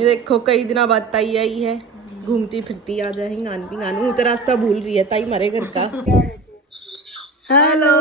ये देखो कई दिन बाद ताई आई है, घूमती फिरती आ जाए गान भी गानू तो रास्ता भूल रही है ताई मारे घर का। Hello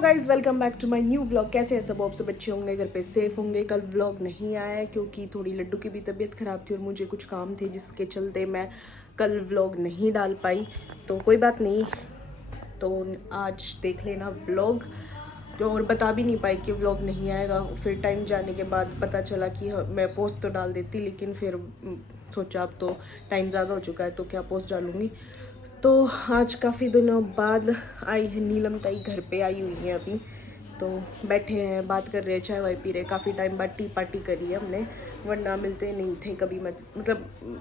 guys, welcome back to my new vlog. कैसे हैं सब? आप सब अच्छे होंगे, घर पे सेफ होंगे। कल व्लॉग नहीं आया है क्योंकि थोड़ी लड्डू की भी तबीयत ख़राब थी और मुझे कुछ काम थे जिसके चलते मैं कल व्लॉग नहीं डाल पाई। तो कोई बात नहीं, तो आज देख लेना व्लॉग। तो और बता भी नहीं पाई कि व्लॉग नहीं आएगा। फिर टाइम जाने के बाद पता चला कि मैं पोस्ट तो डाल देती, लेकिन फिर सोचा अब तो टाइम ज़्यादा हो चुका है तो क्या पोस्ट डालूँगी। तो आज काफ़ी दिनों बाद आई है नीलम ताई, घर पे आई हुई है अभी। तो बैठे हैं, बात कर रहे हैं, चाय वाय पी रहे। काफ़ी टाइम बाद टी पार्टी करी है हमने, वरना मिलते नहीं थे कभी। मतलब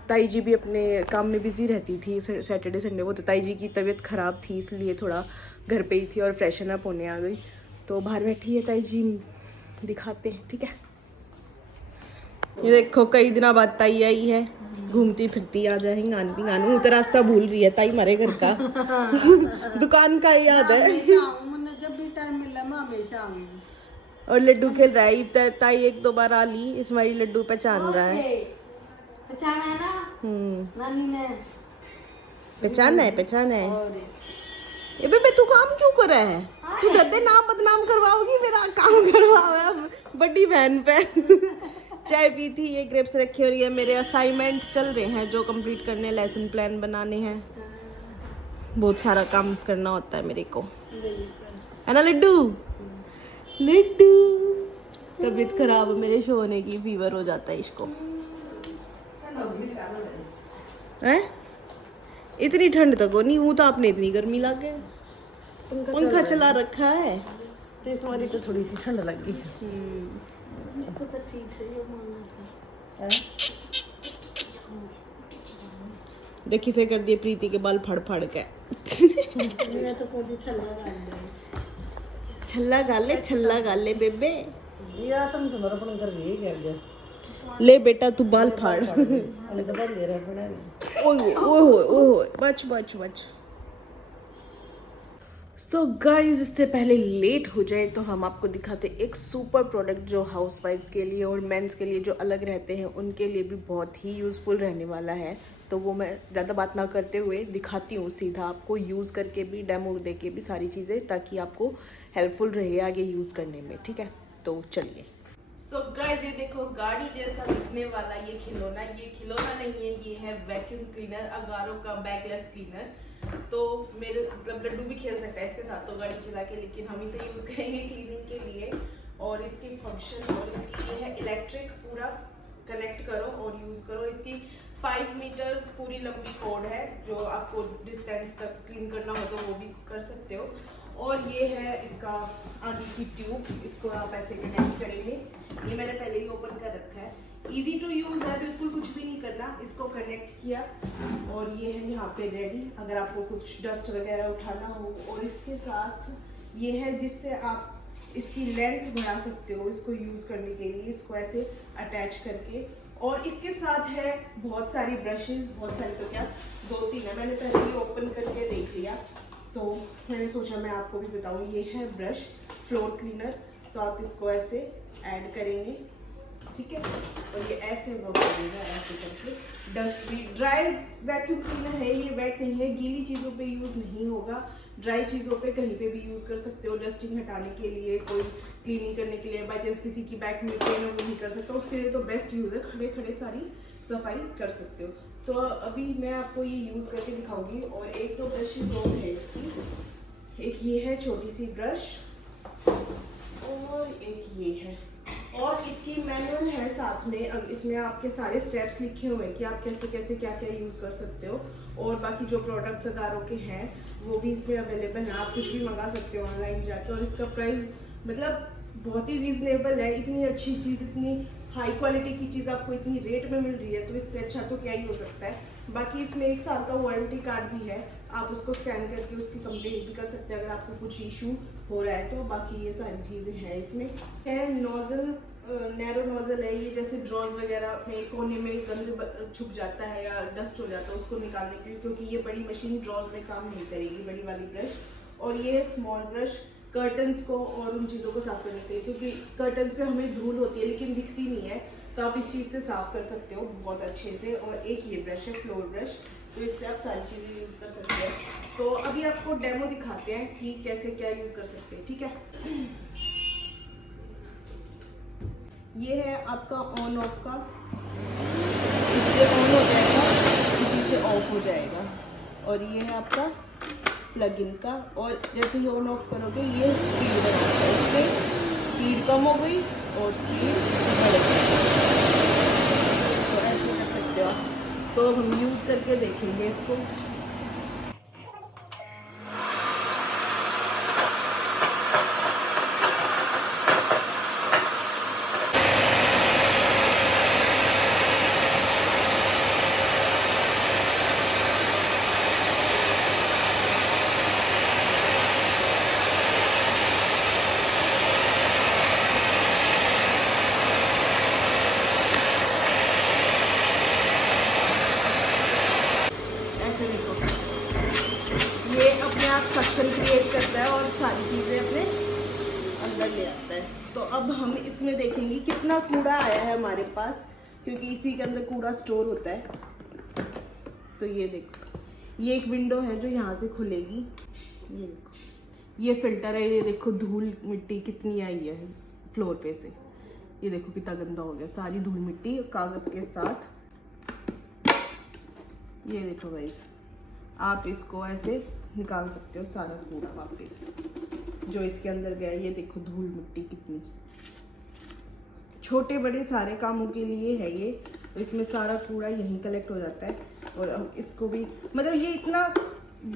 ताई जी भी अपने काम में बिज़ी रहती थी सैटरडे संडे को। तो ताई जी की तबीयत ख़राब थी इसलिए थोड़ा घर पे ही थी और फ्रेशन अप होने आ गई। तो बाहर बैठी है ताई जी, दिखाते हैं, ठीक है। ये देखो कई दिन बाद ताई आई है, घूमती फिरती आ जाए गान भी गानू तो रास्ता भूल रही है ताई मारे घर का। दुकान का याद है। जब भी टाइम मिला मैं हमेशा आऊंगी। और लड्डू खेल रहा है ताई, एक दो बार आ ली, इसमाइल लड्डू पहचान रहा है। पहचाना है ना नानी ने? पहचाना है। ये बेबे तू काम क्यों कर रहा है? तू दर्दे नाम बदनाम करवाओगी, मेरा काम करवाओ अब बड़ी बहन पे। चाय पी थी, ये ग्रेप्स रखी, और ये मेरे असाइनमेंट चल रहे हैं जो कंप्लीट करने, लेसन प्लान बनाने हैं। बहुत सारा काम करना होता है मेरे को, है ना लड्डू? लड्डू तबीयत खराब है मेरे, सोने की फीवर हो जाता है इसको। हैं? इतनी ठंड तक हो नहीं हूँ तो आपने इतनी गर्मी लग गए। पंखा चला रखा है तो इस बारी तो थोड़ी सी ठंड लगी। इसको तो ठीक से देखी से कर दिए प्रीति के बाल फड़ फड़ के। मैं तो कोई छल्ला गाले बेबे। या तुम समर्पण कर गई क्या गया? ले बेटा तू बाल फाड़। अरे तो बढ़ रहा है। ओए बच। सो गाइज, इससे पहले लेट हो जाए तो हम आपको दिखाते एक सुपर प्रोडक्ट जो हाउस वाइफ्स के लिए और मेंस के लिए जो अलग रहते हैं उनके लिए भी बहुत ही यूज़फुल रहने वाला है। तो वो मैं ज़्यादा बात ना करते हुए दिखाती हूँ सीधा आपको, यूज़ करके भी, डेमो दे के भी सारी चीज़ें, ताकि आपको हेल्पफुल रहे आगे यूज़ करने में, ठीक है। तो चलिए। सो गाइज, ये देखो गाड़ी जैसा दिखने वाला ये खिलौना नहीं है, ये है वैक्यूम क्लीनर, अगारो का बैकलेस क्लीनर। तो मेरे मतलब लड्डू भी खेल सकता है इसके साथ तो गाड़ी चला के, लेकिन हम इसे यूज करेंगे क्लीनिंग के लिए। और इसकी फंक्शन और इसकी ये है इलेक्ट्रिक, पूरा कनेक्ट करो और यूज करो। इसकी 5 मीटर्स पूरी लंबी कॉर्ड है, जो आपको डिस्टेंस तक क्लीन करना हो तो वो भी कर सकते हो। और ये है इसका आगे की ट्यूब, इसको आप ऐसे कनेक्ट करेंगे। ये मैंने पहले ही ओपन कर रखा है, इजी टू यूज है, बिल्कुल कुछ भी नहीं करना। इसको कनेक्ट किया और ये है यहाँ पे रेडी, अगर आपको कुछ डस्ट वगैरह उठाना हो। और इसके साथ ये है जिससे आप इसकी लेंथ बढ़ा सकते हो इसको यूज करने के लिए, इसको ऐसे अटैच करके। और इसके साथ है बहुत सारी ब्रशेस, बहुत सारी तो क्या 2-3 है, मैंने पहले ही ओपन करके देख लिया तो मैंने सोचा मैं आपको भी बताऊँ। ये है ब्रश फ्लोर क्लीनर, तो आप इसको ऐसे ऐड करेंगे, ठीक है। और ये ऐसे वर्क करेगा, ऐसे करके। डस्ट भी ड्राई वैक्यूम क्लीनर है, ये वेट नहीं है, गीली चीज़ों पे यूज़ नहीं होगा, ड्राई चीज़ों पे कहीं पे भी यूज़ कर सकते हो। डस्टिंग हटाने के लिए, कोई क्लीनिंग करने के लिए, बाई चांस किसी की बैक में पेन वो नहीं कर सकता, उसके लिए तो बेस्ट यूज़ है, खड़े खड़े सारी सफाई कर सकते हो। तो अभी मैं आपको ये यूज़ करके दिखाऊंगी। और एक तो ब्रश दो है इसकी, एक ये है छोटी सी ब्रश और एक ये है। और इसकी मैनुअल है साथ में, इसमें आपके सारे स्टेप्स लिखे हुए हैं कि आप कैसे कैसे क्या क्या यूज़ कर सकते हो। और बाकी जो प्रोडक्ट्स अगारो के हैं वो भी इसमें अवेलेबल हैं, आप कुछ भी मंगा सकते हो ऑनलाइन जाके। और इसका प्राइस मतलब बहुत ही रीजनेबल है। इतनी अच्छी चीज़, इतनी हाई क्वालिटी की चीज़ आपको इतनी रेट में मिल रही है, तो इससे अच्छा तो क्या ही हो सकता है। बाकी इसमें 1 साल का वारंटी कार्ड भी है, आप उसको स्कैन करके उसकी कंप्लेंट भी कर सकते हैं अगर आपको कुछ इशू हो रहा है तो। बाकी ये सारी चीज़ें हैं इसमें। है नोजल, नैरो नोजल है ये, जैसे ड्रॉज वगैरह में कोने में गंद छुप जाता है या डस्ट हो जाता है उसको निकालने के लिए, क्योंकि ये बड़ी मशीन ड्रॉज में काम नहीं करेगी, बड़ी वाली ब्रश। और ये है स्मॉल ब्रश कर्टन्स को और उन चीज़ों को साफ करने के लिए, क्योंकि कर्टन्स पे हमें धूल होती है लेकिन दिखती नहीं है, तो आप इस चीज़ से साफ कर सकते हो बहुत अच्छे से। और एक ये ब्रश है फ्लोर ब्रश, तो इससे आप सारी चीज़ें यूज़ कर सकते हैं। तो अभी आपको डेमो दिखाते हैं कि कैसे क्या यूज़ कर सकते हैं, ठीक है। ये है आपका ऑन ऑफ का, इससे ऑन हो जाएगा, इसी से ऑफ हो जाएगा। और ये है आपका प्लग इन का, और जैसे ही ऑन ऑफ करोगे ये स्पीड बढ़ेगा, इससे स्पीड कम हो गई और स्पीड बढ़ गई। तो ऐसे कर सकते हो आप। तो हम यूज़ करके देखेंगे इसको। ये अपने आप सक्शन क्रिएट करता है और सारी चीज़ें अपने अंदर ले आता है। तो अब हम इसमें देखेंगे कितना कूड़ा आया है हमारे पास, क्योंकि इसी के अंदर कूड़ा स्टोर होता है। तो ये देखो, ये एक विंडो है जो यहाँ से खुलेगी। ये देखो, ये फिल्टर है। ये देखो धूल मिट्टी कितनी आई है फ्लोर पे से। ये देखो कितना गंदा हो गया, सारी धूल मिट्टी कागज़ के साथ। ये देखो गाइस, आप इसको ऐसे निकाल सकते हो सारा कूड़ा वापस जो इसके अंदर गया। ये देखो धूल मिट्टी कितनी, छोटे बड़े सारे कामों के लिए है ये। तो इसमें सारा कूड़ा यहीं कलेक्ट हो जाता है। और हम इसको भी, मतलब ये इतना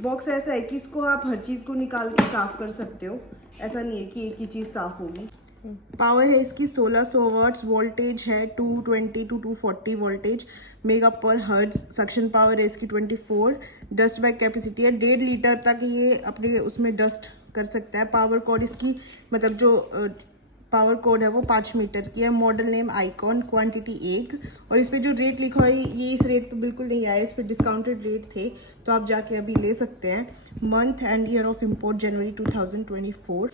बॉक्स ऐसा है कि इसको आप हर चीज़ को निकाल के साफ कर सकते हो। ऐसा नहीं है कि एक ही चीज़ साफ होगी। पावर है इसकी 1600 वाट्स, वोल्टेज है 220 to 240 वोल्टेज, मेगा पर हर्ट्ज। सक्शन पावर है इसकी 24, डस्ट बैग कैपेसिटी है 1.5 लीटर तक ये अपने उसमें डस्ट कर सकता है। पावर कोड इसकी, मतलब जो पावर कोड है वो 5 मीटर की है। Model name icon, quantity 1। और इस पे जो रेट लिखा है ये इस रेट पे बिल्कुल नहीं आया, इस पे डिस्काउंटेड रेट थे, तो आप जाके अभी ले सकते हैं। Month and year of import January 2024।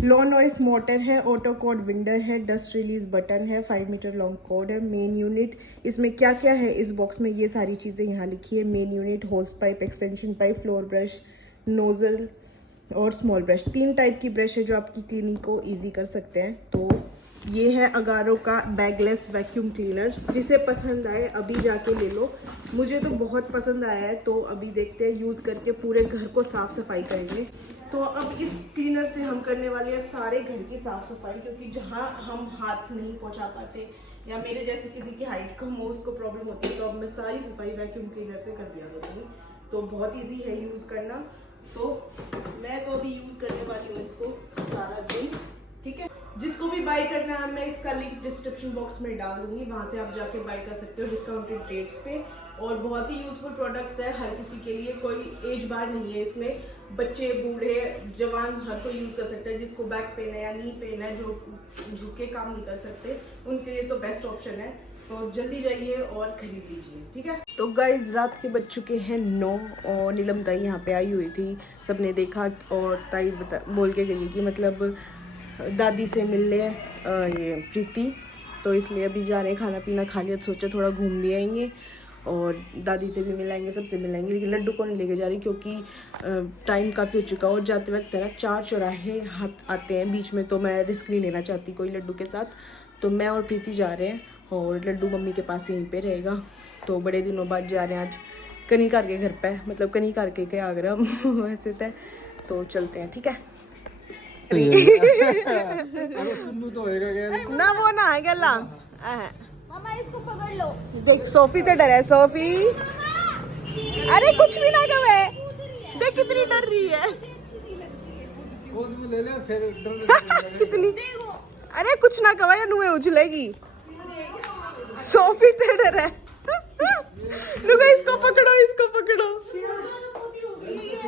Low noise motor है, ऑटो कोड विंडर है, डस्ट रिलीज बटन है, 5 मीटर लॉन्ग कोड है। मेन यूनिट, इसमें क्या क्या है इस बॉक्स में ये सारी चीज़ें यहाँ लिखी है। मेन यूनिट, होस pipe, extension pipe, floor brush, nozzle और स्मॉल ब्रश। 3 टाइप की ब्रश है जो आपकी क्लीनिंग को इजी कर सकते हैं। तो ये है अगारो का बैगलेस वैक्यूम क्लीनर। जिसे पसंद आए अभी जाके ले लो। मुझे तो बहुत पसंद आया है, तो अभी देखते हैं यूज़ करके पूरे घर को साफ सफाई करेंगे। तो अब इस क्लीनर से हम करने वाले हैं सारे घर की साफ सफाई, क्योंकि जहाँ हम हाथ नहीं पहुँचा पाते या मेरे जैसे किसी की हाइट कम हो उसको प्रॉब्लम होती है, तो अब मैं सारी सफाई वैक्यूम क्लीनर से कर दिया करूँगी। तो बहुत ईजी है यूज़ करना। तो मैं तो अभी यूज़ करने वाली हूँ इसको सारा दिन, ठीक है। जिसको भी बाय करना है मैं इसका लिंक डिस्क्रिप्शन बॉक्स में डाल दूंगी, वहां से आप जाके बाय कर सकते हो डिस्काउंटेड रेट्स पे। और बहुत ही यूजफुल प्रोडक्ट्स है हर किसी के लिए, कोई एज बार नहीं है इसमें। बच्चे, बूढ़े, जवान हर कोई यूज कर सकता है। जिसको बैक पेन है या नी पेन है, जो झुक के काम नहीं कर सकते, उनके लिए तो बेस्ट ऑप्शन है। तो जल्दी जाइए और खरीद लीजिए, ठीक है। तो गाइस रात के बज चुके हैं 9 और नीलम ताई यहाँ पे आई हुई थी, सबने देखा। और ताई बोल के गई कि मतलब दादी से मिलने ये प्रीति, तो इसलिए अभी जा रहे हैं। खाना पीना खा लिया, तो सोचा थोड़ा घूम भी आएंगे और दादी से भी मिलाएंगे, सबसे मिलाएंगे। लेकिन लड्डू को नहीं लेके जा रही क्योंकि टाइम काफ़ी हो चुका। और जाते वक्त है ना 4 चौराहे हाथ आते हैं बीच में, तो मैं रिस्क नहीं लेना चाहती कोई लड्डू के साथ। तो मैं और प्रीति जा रहे हैं और लड्डू मम्मी के पास यहीं पे रहेगा। तो बड़े दिनों बाद जा रहे हैं आज कनिकार के घर पे, मतलब कनिकार के क्या आगरा वैसे तो चलते हैं, ठीक है। ना वो ना है गला मामा इसको पकड़ लो। देख सोफी तो डर है, सोफी अरे कुछ भी ना कहे, देख कितनी डर रही है। ले ले फिर कितनी, अरे कुछ ना कहा या नुए उछलेगी। सोफी तो डर है। इसको पकड़ो, इसको पकड़ो। एक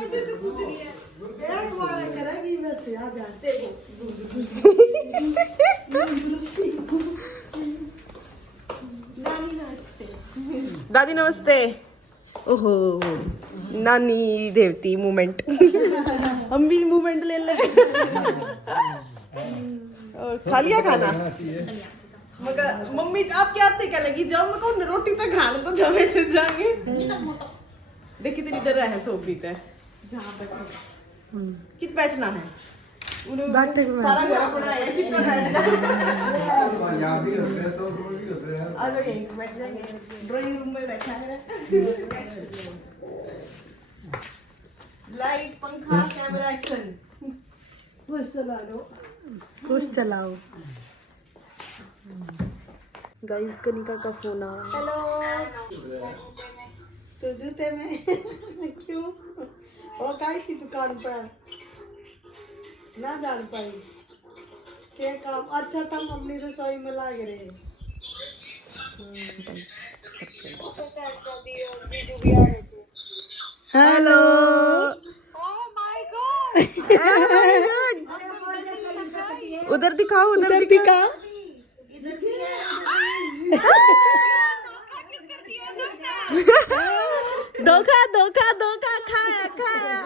बार करेगी वैसे आ जाते दादी नमस्ते। ओहो नानी देवती मूवमेंट हम भी मूवमेंट ले ले। और खा लिया खाना? मगर मम्मी आप क्या आते क्या लगी जब मैं कहूँ रोटी तो खाने तो जमे से जाएंगे। देखी तेरी डर रहा है सोफी पे कित बैठना है सारा घर अपना है कितना बैठ आ जाओ यहीं पे बैठ जाएंगे ड्राइंग रूम में बैठा है। लाइट पंखा कैमरा एक्शन कुछ चलाओ। गाइस कनिका का फोन आ रहा है। हेलो तो जूते में क्यों और काय की दुकान पर ना जान पाई क्या काम अच्छा था मम्मी रसोई में लाग रहे हेलो उधर दिखाओ उधर दिखाओ। धोखा धोखा धोखा खाया खाया।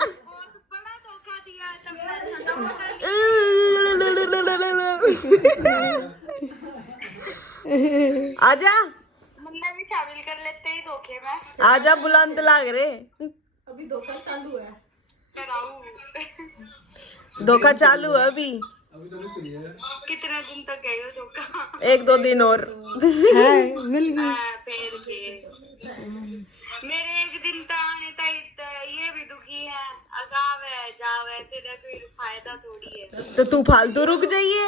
आजा मुन्ना भी शामिल कर लेते ही धोखे में। आजा बुलाने लाग रे। अभी धोखा चालू है कराऊं धोखा चालू है अभी। कितने दिन तक गए धोखा? 1-2 दिन और है मिल गई फिर के मेरे एक दिन तो आने तक ये भी दुखी है अगावे जावे तेरा कोई फायदा थोड़ी है। तो तू फालतू रुक जाइए।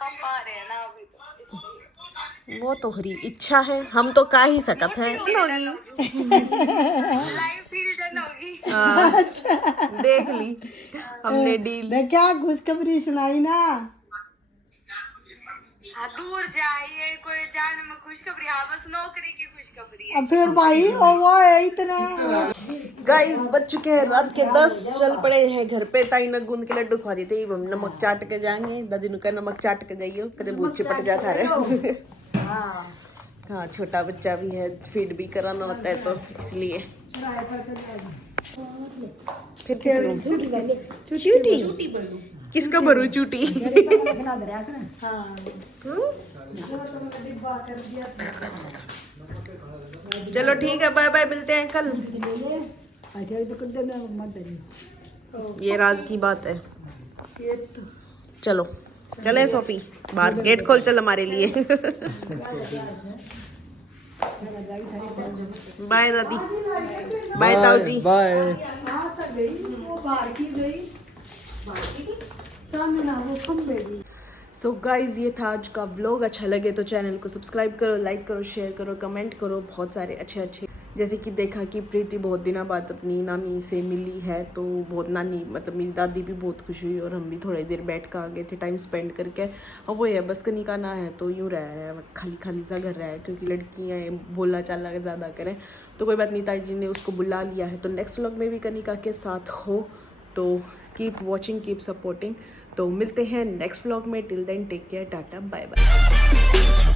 पापा आ रहे हैं ना अभी तो इसलिए। वो तो हरी इच्छा है हम तो का ही सकत है लाइव फील्ड होगी। हाँ, देख ली हमने डील। क्या खुशखबरी सुनाई ना हाँ दूर जाइए कोई जान में खुशखबरी। हाँ बस नौकरी की खुशखबरी है। अब फिर भाई ओ वो है इतना गाइस बज चुके हैं रात के 10 चल पड़े हैं घर पे। ताई ने गूंद के लड्डू खा देते हम नमक चाट के जाएंगे। दादी ने कहा नमक चाट के जाइयो कदे भूत चिपट जाता रहे। हाँ छोटा बच्चा भी है फीड भी कराना होता है तो इसलिए फिर चूटी किसका भरू चूटी। चलो ठीक है बाय बाय मिलते हैं कल। ये राज की बात है। चलो चले सोफी बाहर गेट खोल चल हमारे लिए। बाय दादी बाय ताऊ जी बाय। सो गाइज ये था आज का व्लॉग। अच्छा लगे तो चैनल को सब्सक्राइब करो लाइक करो शेयर करो कमेंट करो। बहुत सारे अच्छे अच्छे जैसे कि देखा कि प्रीति बहुत दिनों बाद अपनी नानी से मिली है तो बहुत नानी मतलब मेरी दादी भी बहुत खुश हुई और हम भी थोड़ी देर बैठ कर आ गए थे टाइम स्पेंड करके। और वो है बस कनिका ना है तो यूँ रहा है खाली खाली सा घर रहा है क्योंकि लड़कियाँ बोला चाला ज़्यादा करें तो कोई बात नहीं। ताई जी ने उसको बुला लिया है तो नेक्स्ट व्लॉग में भी कनिका के साथ हो तो कीप वॉचिंग कीप सपोर्टिंग। तो मिलते हैं नेक्स्ट व्लॉग में। Till then take care tata bye bye.